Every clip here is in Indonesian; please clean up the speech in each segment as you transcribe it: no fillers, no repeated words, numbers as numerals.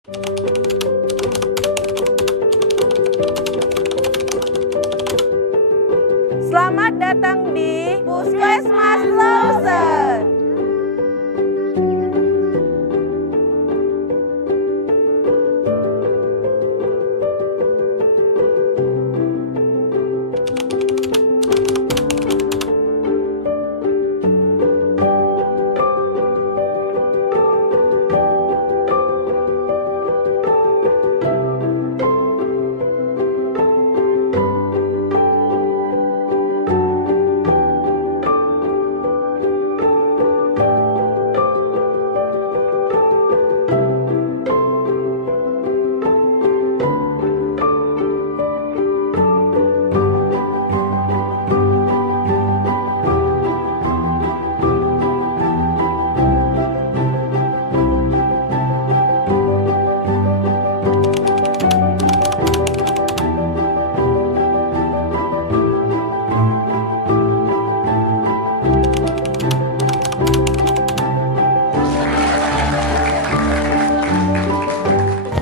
Selamat datang di Puskesmas Loser.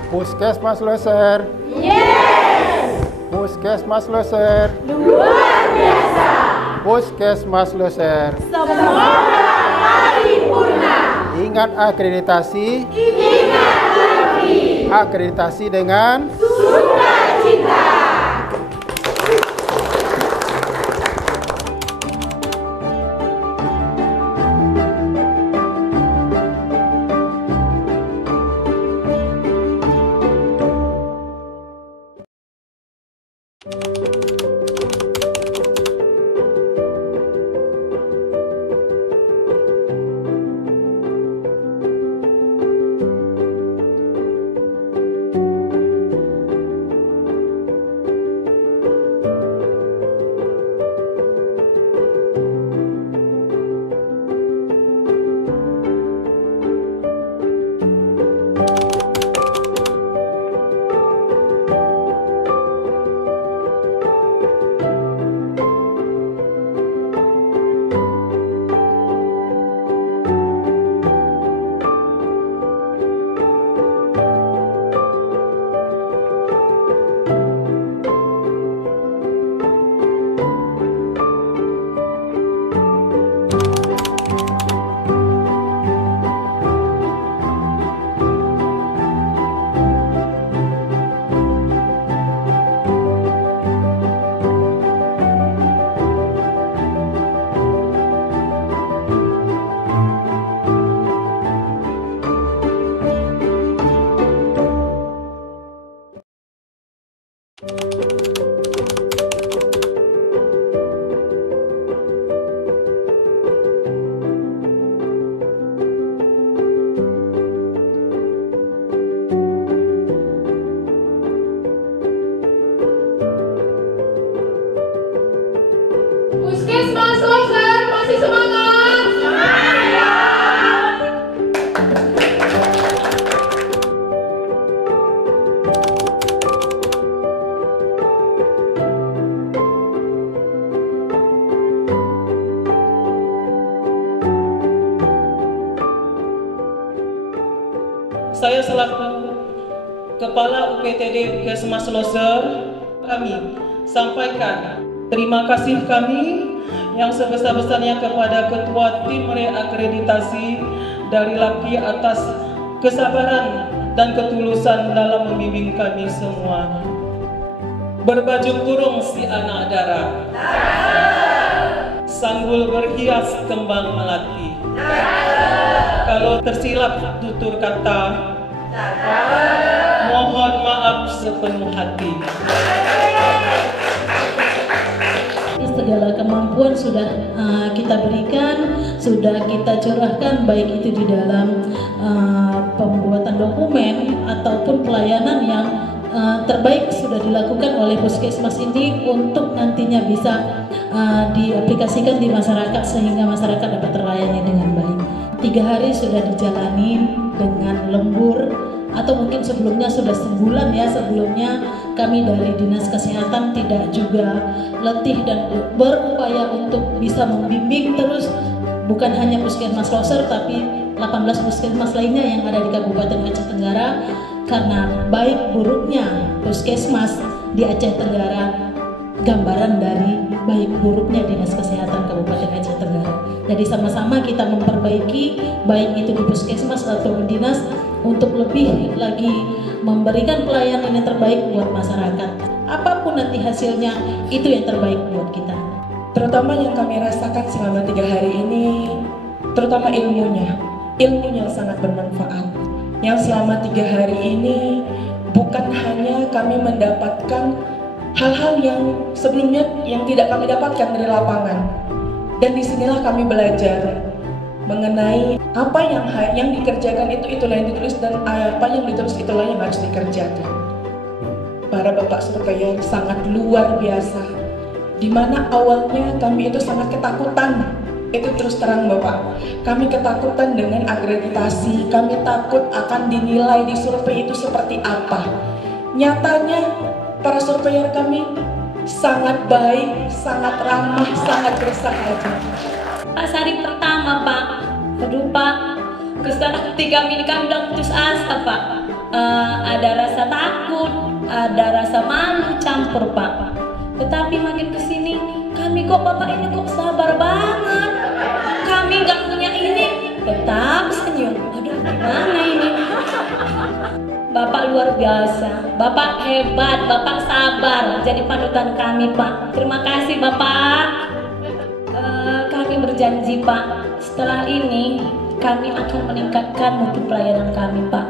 Puskesmas Loser. Yes! Puskesmas Loser. Luar biasa! Puskesmas Loser. Semoga paripurna! Ingat akreditasi. Ingat lagi! Akreditasi dengan Sukacita! Puskesmas Loser masih semangat? Semangat! Saya selaku Kepala UPTD Puskesmas Loser, kami sampaikan terima kasih kami yang sebesar-besarnya kepada Ketua Tim Reakreditasi dari LAPI atas kesabaran dan ketulusan dalam membimbing kami semua. Berbaju kurung si anak darah, sanggul berhias kembang melati. Kalau tersilap tutur kata, mohon maaf sepenuh hati. Segala kemampuan sudah kita berikan, sudah kita curahkan, baik itu di dalam pembuatan dokumen ataupun pelayanan yang terbaik sudah dilakukan oleh Puskesmas ini untuk nantinya bisa diaplikasikan di masyarakat sehingga masyarakat dapat terlayani dengan baik. 3 hari sudah dijalani dengan lembur, atau mungkin sebelumnya sudah sebulan ya, sebelumnya kami dari Dinas Kesehatan tidak juga letih dan berupaya untuk bisa membimbing terus, bukan hanya Puskesmas Loser tapi 18 puskesmas lainnya yang ada di Kabupaten Aceh Tenggara. karena baik buruknya puskesmas di Aceh Tenggara gambaran dari baik buruknya Dinas Kesehatan Kabupaten Aceh Tenggara. Jadi sama-sama kita memperbaiki baik itu di puskesmas atau dinas untuk lebih lagi memberikan pelayanan yang terbaik buat masyarakat. Apapun nanti hasilnya, itu yang terbaik buat kita. Terutama yang kami rasakan selama 3 hari ini, terutama ilmunya sangat bermanfaat. Yang selama 3 hari ini bukan hanya kami mendapatkan hal-hal yang sebelumnya yang tidak kami dapatkan dari lapangan, dan disinilah kami belajar mengenai apa yang dikerjakan itulah yang ditulis, dan apa yang ditulis itulah yang harus dikerjakan. Para bapak surveyor sangat luar biasa, dimana awalnya kami itu sangat ketakutan. Itu terus terang bapak, kami ketakutan dengan akreditasi, kami takut akan dinilai di survei itu seperti apa. Nyatanya para surveyor kami sangat baik, sangat ramah, sangat bersahaja. Pas hari pertama Pak, aduh Pak, ketika kami udah putus asa Pak. Ada rasa takut, ada rasa malu campur Pak. Tetapi makin kesini, kami kok Bapak ini kok sabar banget. Kami nggak punya ini, tetap senyum. Aduh gimana ini? Bapak luar biasa, Bapak hebat, Bapak sabar. Jadi panutan kami Pak. Terima kasih Bapak. Kami berjanji Pak, setelah ini kami akan meningkatkan mutu pelayanan kami Pak.